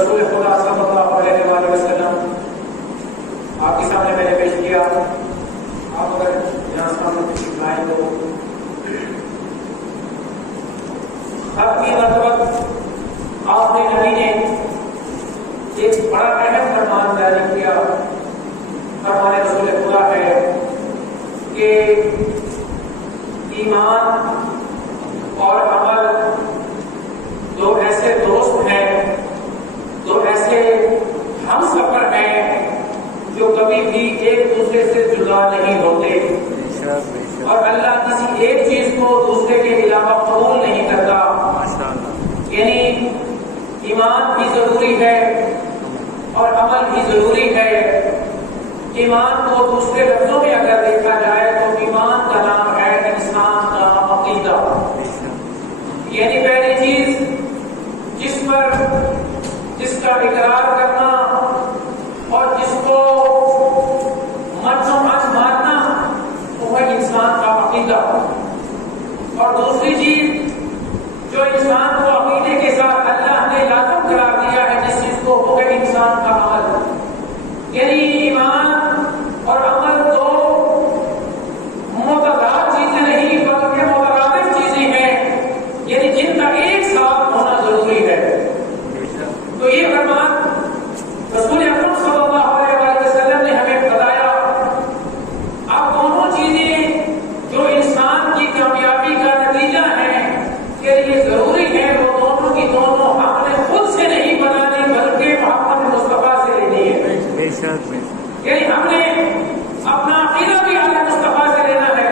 رسول خدا صلی اللہ علیہ وآلہ وسلم آپ کے سامنے میں نے پیش کیا. آپ اگر یہاں سامنے کچھ لائیں تو ختمی مرتبہ آخری نبی نے ایک بڑا اہم فرمان جاری کیا. فرمان رسول خدا ہے کہ ایمان اور عمل دو ایسے دوست ہیں، دو ایسے ہم سفر ہیں جو کبھی بھی ایک دوسرے سے جدا نہیں ہوتے، اور اللہ کسی ایک چیز کو دوسرے کے علاوہ قبول نہیں کرتا. یعنی ایمان بھی ضروری ہے اور عمل بھی ضروری ہے. ایمان کو دوسرے لفظوں میں اگر دیکھا جائے تو ایمان کا نام ہے انسان کا عقیدہ. یعنی پہلی چیز جس کا اقرار کرنا اور جس کو من ماننا وہ ہے انسان کا عقیدہ. اور دوسری چیز جو انسان کو عقیدے کے ساتھ اللہ نے لازم قرار دیا ہے جس چیز کو وہ ہے انسان کا عمل. یعنی ایمان اور عمل دو متضاد چیزیں نہیں بلکہ مترادف چیزیں ہیں، یعنی جن کا ایک ساتھ ہونا ضروری ہے. تو یہ فرمان رسول اکرم صلی اللہ علیہ وسلم نے ہمیں بتایا. اب دونوں چیزیں جو انسان کی کامیابی کا نتیجہ ہیں کہ یہ ضروری ہے، وہ دونوں کی دونوں ہم نے خود سے نہیں بنانی بلکہ محمد مصطفیٰ سے لینی ہے. یعنی ہم نے اپنا عقیدہ بھی اعلیٰ مصطفیٰ سے لینا ہے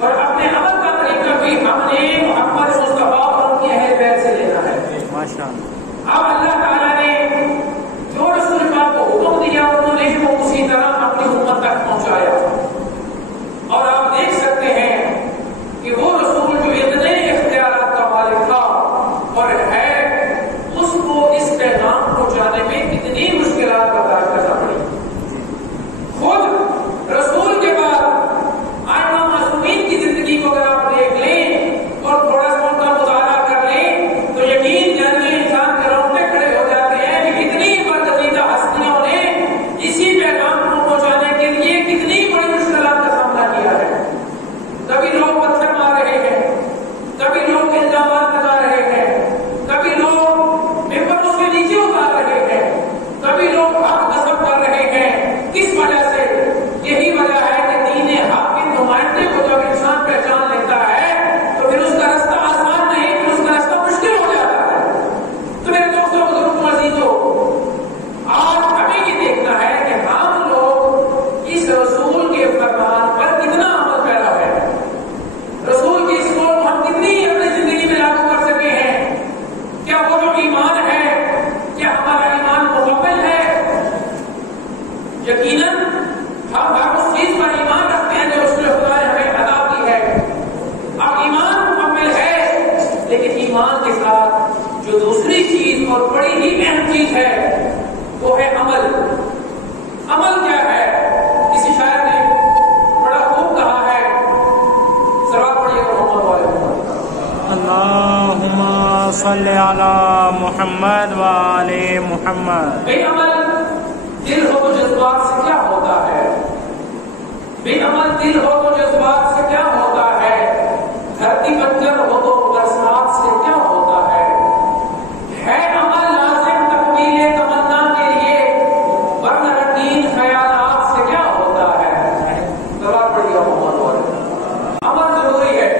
اور اپنے عمل کا طریقہ بھی ہم نے محمد مصطفیٰ اور ان کی اہل بیت سے لینا ہے. اب اللہ تعالیٰ نے جو رسول پاک کو حکم دیا انہوں نے وہ اسی طرح اپنی امت تک پہنچایا. اور آپ دیکھ سکتے ہیں کہ وہ رسول جو اتنے اختیارات کا مالک تھا اور ہے، اس کو اس پیغام پہنچانے میں کتنی مشکلات برداشت کرنا پڑی. خود رسول کے بعد آئمہ معصومین کی زندگی کو اگر آپ دیکھ لیں اور تھوڑا سا ان کا مطالعہ کر لیں تو یقین جانیے انسان کے رونگٹے کھڑے ہو جاتے ہیں کہ کتنی برگزیدہ ہستیوں نے اسی پیغام کو پہنچانے کے لیے کتنی بڑی مشکلات کا سامنا کیا ہے. کبھی لوگ پتھر مار رہے ہیں، کبھی لوگ الزامات لگا رہے ہیں، کبھی لوگ ممبروں کے نیچے اتار رہے ہیں، کبھی لوگ حق غصب کر رہے ہیں. کس وجہ سے؟ یہی وجہ ہے کہ دین حق کے نمائندے کو جب انسان پہچان لیتا ہے تو پھر اس کا راستہ آسان نہیں، پھر اس کا راستہ مشکل ہو جاتا ہے. تو میرے دوستوں بزرگوں عزیزوں، آج ہمیں یہ دیکھنا ہے کہ ہم لوگ اس رسول کے فرمان پر کتنا عمل پیرا ہے، رسول کی اس کو ہم کتنی اپنی زندگی میں لاگو کر سکے ہیں. کیا وہ جو ایمان ہے کیا ہمارا ایمان مکمل ہے؟ یقیناً ہم ہر اس چیز پر ایمان رکھتے ہیں جو رسول خدا نے ہمیں عطا کی ہے. اب ایمان مکمل ہے، لیکن ایمان کے ساتھ جو دوسری چیز اور بڑی ہی اہم چیز ہے وہ ہے عمل. عمل کیا ہے؟ کسی شاعر نے بڑا خوب کہا ہے، صلوات پڑھیے محمد والے محمد. اللہم صلی علی محمد وآل محمد. بے عمل دل ہو تو جذبات سے کیا ہوتا ہے؟ بے عمل دل ہو تو جذبات سے کیا ہوتا ہے؟ دھرتی بنجر ہو تو برسات سے کیا ہوتا ہے؟ عمل لازم تکمیل تمنا کے لیے، ورنہ رنگین خیالات سے کیا ہوتا ہے؟ سوال پڑھ لیا محمد والے. عمل ضروری ہے.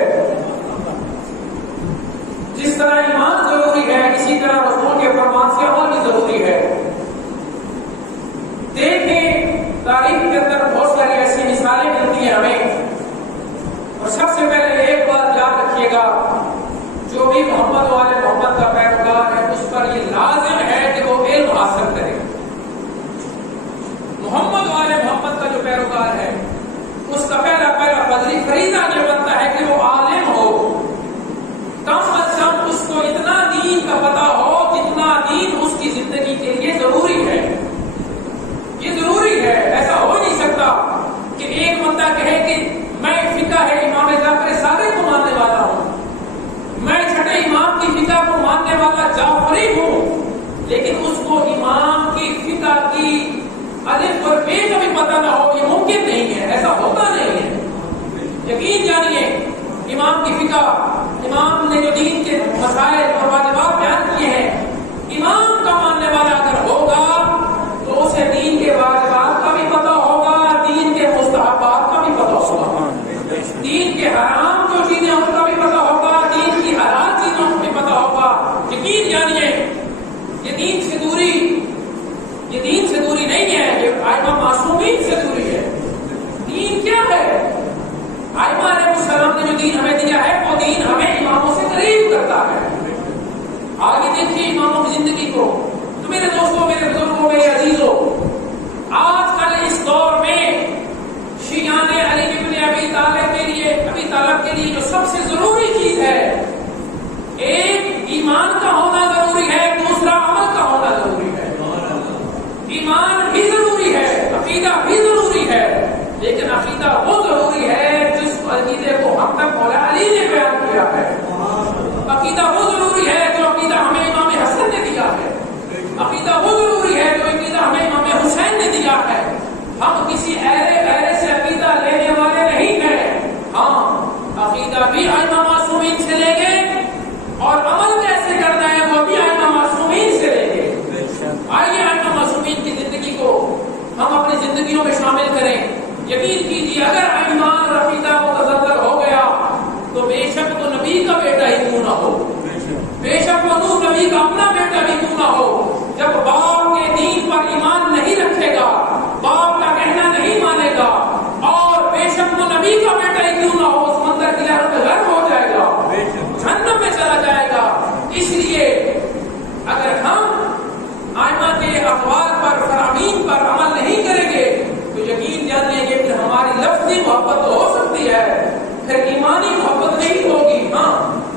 جس طرح ایمان ضروری ہے اسی طرح رسول کے فرمان سے عمل بھی ضروری ہے. دیکھیں تاریخ کے اندر بہت ساری ایسی مثالیں ملتی ہیں ہمیں، اور سب سے پہلے ایک بات یاد رکھیے گا، جو بھی محمد والے محمد کا پیروکار ہے اس پر یہ لازم ہے کہ وہ علم حاصل کرے. محمد والے محمد کا جو پیروکار ہے اس کا پہلا فضلی فریضہ یہ بنتا ہے کہ وہ عالم ہو. کم از کم اس کو اتنا دین کا پتہ ہو جتنا دین اس کی زندگی کے لیے ضروری ہے. یہ ضروری ہے. ایسا ہو نہیں سکتا کہ ایک بندہ کہے کہ میں فقہ ہے امام جعفر صادق کو ماننے والا ہوں، میں چھٹے امام کی فقہ کو ماننے والا جعفری ہوں، لیکن اس کو امام کی فقہ کی الف اور بے کا بھی پتہ نہ ہو، یہ ممکن نہیں ہے، ایسا ہوتا نہیں ہے۔ یقین جانیے امام کی فقہ، امام نے جو دین کے مسائل اور واجبات بیان کیے ہیں، امام کا ماننے والا اگر ہوگا تو اسے دین کے واجبات کا بھی پتہ ہوگا، دین کے مستحبات کا بھی پتہ ہوگا، دین کے حرام جو چیزیں ان کا بھی پتہ ہوگا، دین کی حلال چیزوں کا بھی پتہ ہوگا۔ یقین جانیے یہ دین سے دوری نہیں ہے، یہ آئمہ معصومین سے دوری ہے۔ دین کیا ہے؟ آئمہ علیہ السلام نے جو دین ہمیں دیا ہے وہ دین ہمیں اماموں سے قریب کرتا ہے۔ آگے دیکھیے اماموں کی زندگی کو۔ تو میرے دوستوں، میرے بزرگوں، میرے عزیزوں، آج کل اس دور میں شیعان علی بن ابی طالب کے لیے جو سب سے ضروری چیز ہے، ایک ایمان کا ہونا ضروری ہے، دوسرا عمل کا ہونا ضروری ہے۔ ایمان بھی ضروری ہے، عقیدہ بھی ضروری ہے، لیکن عقیدہ وہ ضروری ہے جس عقیدے کو ہم تک مولا علی نے بیان کیا ہے۔ عقیدہ وہ ضروری ہے جو عقیدہ ہمیں امام حسن نے دیا ہے۔ عقیدہ وہ ضروری ہے جو عقیدہ ہمیں امام حسین نے دیا ہے۔ ہم کسی ایرے سے عقیدہ لینے والے نہیں ہیں، ہم عقیدہ بھی ائمہ معصومین سے لیں گے اور عمل کیسے کرنا ہے وہ بھی ائمہ معصومین سے لیں گے۔ آئیے ائمہ معصومین کی زندگی کو ہم اپنی زندگیوں میں شامل کریں۔ یقین کیجیے اگر ایمان اور عقیدہ متزلزل ہو گیا تو بے شک وہ نبی کا بیٹا ہی کیوں نہ ہو، بے شک وہ نوح نبی کا اپنا بیٹا بھی کیوں نہ ہو، جب باپ کے دین پر ایمان نہیں رکھے گا، باپ کا کہنا نہیں مانے گا، اور بے شک وہ نبی کا بیٹا ہی کیوں نہ ہو، اس منظر کی لہروں میں غرق ہو جائے گا، جہنم میں چلا جائے گا۔ اس لیے اگر ہم ائمہ کے اقوال پر، فرامین پر عمل نہیں کریں گے تو یقین جانیے کہ ہماری لفظی محبت تو ہو سکتی ہے، پھر ایمانی محبت نہیں ہوگی۔ ہاں،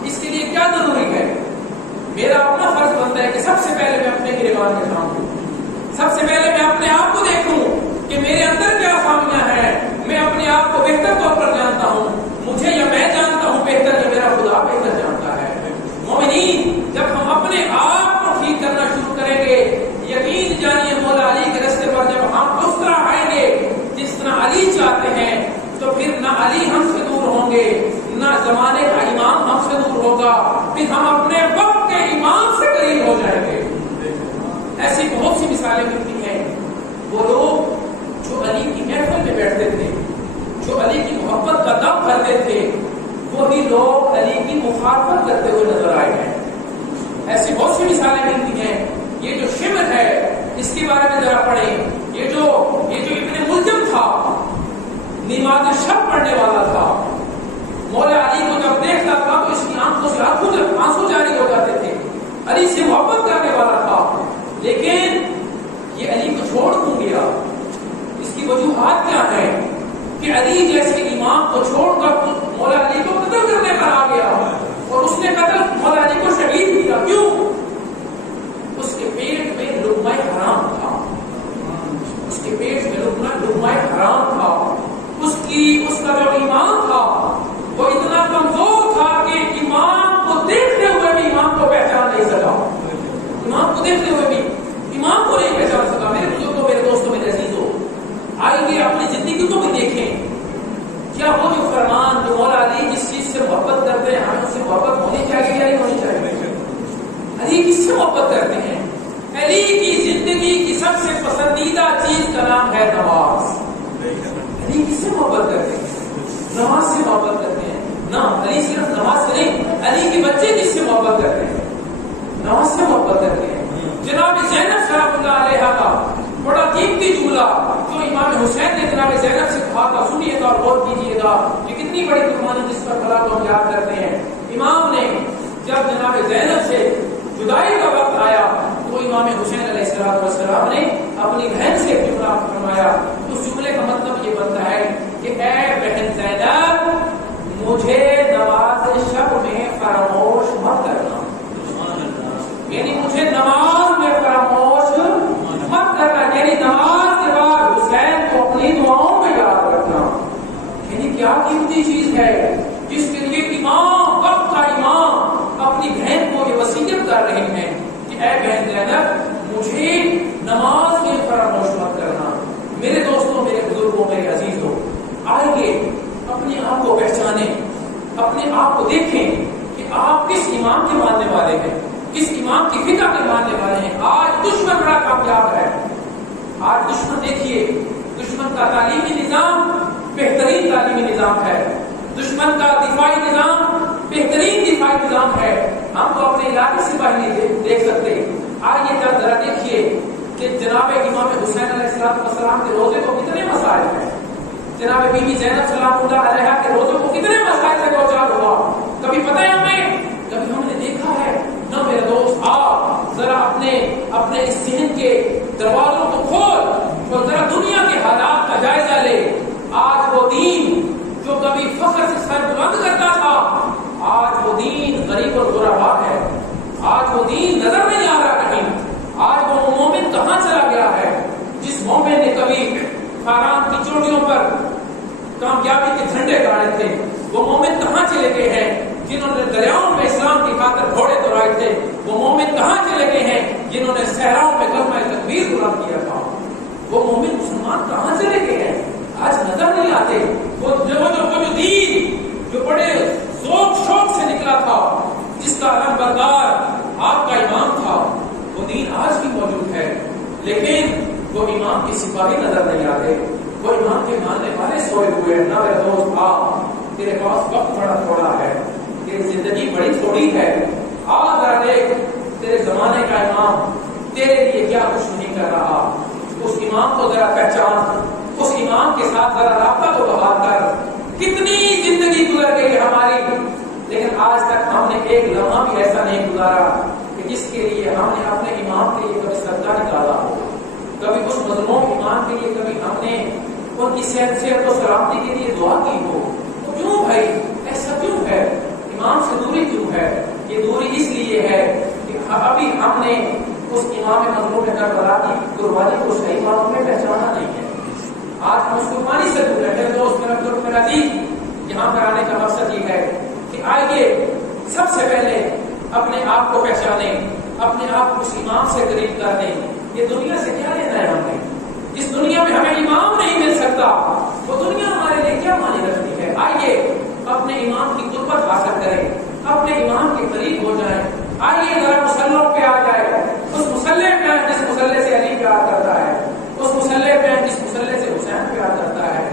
اس کے لیے کیا ضروری ہے؟ میرا اپنا فرض بنتا ہے کہ سب سے پہلے میں اپنے گریبان میں جاؤں، سب سے پہلے میں اپنے آپ کو دیکھوں کہ میرے اندر کیا خامیاں ہیں۔ میں اپنے آپ کو بہتر طور پر جانتا ہوں، مجھے یا میں جانتا ہوں بہتر، یا میرا خدا بہتر جانتا ہے۔ مومنین، جب ہم اپنے آپ کو ٹھیک کرنا شروع کریں گے، یقین جانیے مولا علی کے راستے پر جب ہم اس طرح آئیں گے جس طرح علی چاہتے ہیں، تو پھر نہ علی ہم سے دور ہوں گے، نہ زمانے کا امام ہم سے دور ہوگا، پھر ہم اپنے وقت کے امام سے قریب ہو جائیں گے۔ ایسی بہت سی مثالیں ملتی ہیں۔ وہ لوگ جو علی کی محفل میں بیٹھتے تھے، جو علی کی محبت کا دم کرتے تھے، وہی لوگ علی کی مخالفت کرتے ہوئے نظر آئے ہیں۔ ایسی بہت سی مثالیں ملتی ہیں۔ یہ جو شمر ہے اس کے بارے میں ذرا پڑھیں۔ یہ جو ابن ملجم تھا، نماز شب پڑھنے والا تھا، مولا علی کو جب دیکھتا تھا تو اس کی آنکھوں سے آنسو جاری ہو جاتے تھے، علی سے محبت کرنے والا تھا، لیکن یہ علی کو چھوڑ کیوں گیا؟ اس کی وجوہات کیا ہے کہ علی جیسے امام کو چھوڑ کر مولا علی کو قتل کرنے پر آ گیا، اور اس نے قتل مولا علی کو شہید کیا؟ کیوں؟ اس کے پیٹ میں لقمہ حرام تھا، اس کے پیٹ میں لقمہ حرام تھا، اس کا جو ایمان تھا وہ اتنا کمزور تھا کہ امام کو دیکھتے ہوئے بھی امام کو پہچان نہیں سکا، امام کو دیکھتے ہوئے بھی امام کو نہیں پہچان سکا۔ میرے بزرگوں، میرے دوستوں، میرے عزیزوں، آئیے اپنی زندگی کو بھی دیکھیں، کیا وہ جو فرمان جو مولا علی جس چیز سے محبت کرتے ہیں ہمیں اس سے محبت ہونی چاہیے یا نہیں ہونی چاہیے؟ علی کس سے محبت کرتے ہیں؟ علی کی زندگی کی سب سے پسندیدہ چیز کا نام ہے نماز۔ علی کس سے محبت کرتے ہیں؟ نماز سے محبت کرتے ہیں۔ نہ علی صرف نماز سے نہیں، علی کے بچے کس سے محبت کرتے ہیں؟ نماز سے محبت کرتے ہیں۔ جناب زینب سلام اللہ علیہا کا بڑا قیمتی جملہ جو امام حسین نے جناب زینب سے کہا تھا، سنیے گا اور غور کیجیے گا، یہ کتنی بڑی قربانی جس پر خدا کو ہم یاد کرتے ہیں۔ امام نے جب جناب زینب سے جدائی کا وقت آیا تو امام حسین علیہ السلام نے اپنی بہن سے جملہ فرمایا۔ اس جملے کا مطلب یہ بنتا ہے کہ اے بہن زینب، مجھے نماز شب میں فراموش مت کرنا، یعنی مجھے نماز میں فراموش مت کرنا، یعنی نماز کے بعد حسین کو اپنی دعاؤں میں یاد رکھنا۔ یعنی کیا قیمتی چیز ہے جس کے لیے امام، وقت کا امام، اپنی بہن کو یہ وصیت کر رہے ہیں کہ اے بہن زینب، امام کی فکر کے ماننے والے ہیں. آج دشمن بڑا کامیاب ہے. آج دشمن دیکھیے، دشمن کا تعلیمی نظام بہترین تعلیمی نظام ہے. دشمن کا دفاعی نظام بہترین دفاعی نظام ہے. ہم تو اپنے علاقے سے باہر نہیں دیکھ سکتے. آئیے ذرا دیکھیے کہ جناب امام حسین علیہ السلام کے روزے کو کتنے مسائل ہیں. جناب بی بی زینب سلام اللہ علیہا کے روزوں کو کتنے مسائل سے دوچار ہوا. کبھی پتہ ہے ہمیں؟ کبھی ہم نے دیکھا ہے؟ نہ میرے دوست. آپ ذرا اپنے اس ذہن کے دروازوں کو کھول اور ذرا دنیا کے حالات کا جائزہ لے. آج وہ دین جو کبھی فخر سے سر بلند کرتا تھا، آج وہ دین غریب اور غربا ہے. آج وہ دین نظر نہیں آ رہا کہیں. آج وہ مومن کہاں چلا گیا ہے جس مومن نے کبھی خاران کی چوٹیوں پر کامیابی کے جھنڈے گاڑے تھے؟ وہ مومن کہاں چلے گئے ہیں جنہوں نے دریاؤں میں اسلام کی خاطر گھوڑے دوڑائے تھے؟ وہ مومن کہاں چلے گئے ہیں جنہوں نے صحراؤں میں کلمہ تکبیر بلند کیا تھا؟ وہ مومن مسلمان کہاں چلے گئے ہیں؟ آج نظر نہیں آتے. وہ جو دین جو بڑے ذوق شوق سے نکلا تھا، جس کا علم بردار آپ کا امام تھا، وہ دین آج بھی موجود ہے. لیکن وہ امام کے سپاہی نظر نہیں آتے. وہ امام کے ماننے والے سوئے ہوئے ہیں. نہ میرے دوست آ، تیرے پاس وقت بڑا تھوڑا ہے، تیری زندگی بڑی تھوڑی ہے. آ ذرا دیکھ تیرے زمانے کا امام تیرے لیے کیا کچھ نہیں کر رہا. اس امام کو ذرا پہچان، اس امام کے ساتھ ذرا رابطہ کو بحال کر. کتنی زندگی گزر گئی ہماری، لیکن آج تک ہم نے ایک لمحہ بھی ایسا نہیں گزارا کہ جس کے لیے ہم نے اپنے امام کے لیے کبھی صدقہ نکالا ہو، کبھی اس مظلوم امام کے لیے کبھی ہم نے ان کی صحت و سلامتی کے لیے دعا کی ہو. تو کیوں بھائی ایسا کیوں ہے؟ امام سے دوری کیوں ہے؟ یہ دوری اس لیے ہے کہ ابھی ہم نے اس امام مظلوم کربلا کی قربانی کو صحیح معنوں میں پہچانا نہیں ہے. آج ہم اس قربانی سے دور ہیں. میرے دوست، میرا عزیز، یہاں پر آنے کا مقصد یہ ہے کہ آئیے سب سے پہلے اپنے آپ کو پہچانیں، اپنے آپ کو اس امام سے قریب کر دیں. یہ دنیا سے کیا لینا ہے ہم نے؟ جس دنیا میں ہمیں امام نہیں مل سکتا، وہ دنیا ہمارے لیے کیا معنی رکھتی ہے؟ آئیے اپنے امام کی قربت حاصل کریں، اپنے امام کے قریب ہو جائیں. آئیے ذرا مسلح پہ آ جائے. اس مسلح پہ جس مسلح سے علی پیار کرتا ہے، اس مسلح پہ جس مسلح سے حسین پیار کرتا ہے.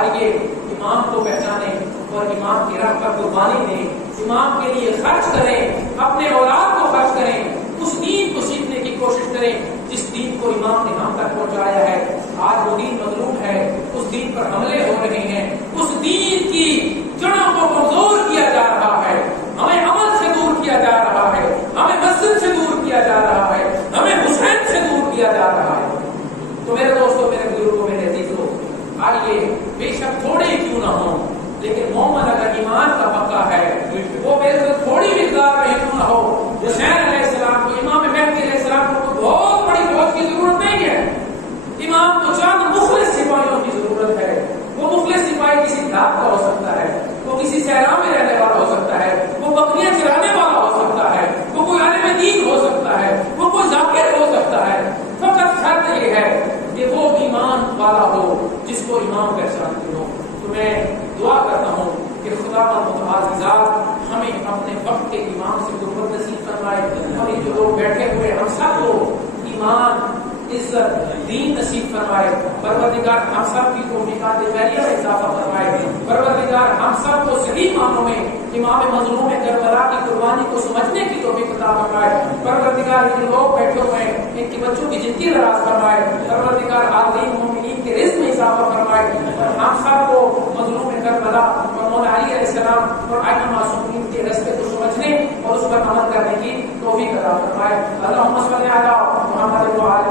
آئیے امام کو پہچانیں اور امام کی راہ پر قربانی دیں. امام کے لیے خرچ کریں، اپنے اولاد کو خرچ کریں. اس دین کو سیکھنے کی کوشش کریں جس دین کو امام نے ہم تک پہنچایا ہے. آج وہ دین مظلوم ہے، اس دین پر حملے ہو رہے ہیں، اس دین کی جڑوں کو کمزور کیا جا رہا ہے. ہمیں عمل سے دور کیا جا رہا ہے، ہمیں مسجد سے دور کیا جا رہا ہے، ہمیں حسین سے دور کیا جا رہا ہے. تو میرے دوستوں، میرے بزرگوں، میرے عزیزوں، آئیے بے شک تھوڑے کیوں نہ ہوں، لیکن مومن اگر ایمان کا پکا ہے وہ بے شک تھوڑی مقدار میں کیوں نہ ہو. حسین علیہ السلام کو، امام مہدی علیہ السلام کو بہت بڑی فوج کی ضرورت نہیں ہے. امام کو چند مخلص سپاہیوں کی ضرورت ہے. وہ مخلص سپاہی کسی دھات کا ہو سکتا ہے، وہ کسی صحرا میں رہنے والا ہو سکتا ہے، وہ بکریاں چرانے والا ہو سکتا ہے، وہ کوئی عالم دین ہو سکتا ہے، وہ کوئی ذاکر ہو سکتا ہے. فقط شرط یہ ہے کہ وہ ایمان والا ہو جس کو امام پہچانتے ہو. تو میں دعا کرتا ہوں کہ خدا متعال ذات ہمیں اپنے وقت کے امام سے قربت نصیب فرمائے. اور یہ جو لوگ بیٹھے ہوئے ہم سب کو ایمان، عزت، دین نصیب فرمائے. پروردگار ہم سب کی توفیقات خیریہ میں اضافہ فرمائے. پروردگار ہم سب کو صحیح معنوں میں امام مظلوم کربلا کی قربانی کو سمجھنے کی توفیق عطا فرمائے. پروردگار یہ لوگ بیٹھے ہوئے ہیں ان کی بچوں کی زندگی دراز فرمائے. پروردگار حاضرین مومنین کے رزق میں اضافہ فرمائے. اور ہم سب کو مظلوم کربلا اور مولا علی علیہ السلام اور ائمہ معصومین کے راستے کو سمجھنے اور اس پر عمل کرنے کی توفیق عطا فرمائے. اللہم صل علی محمد و علی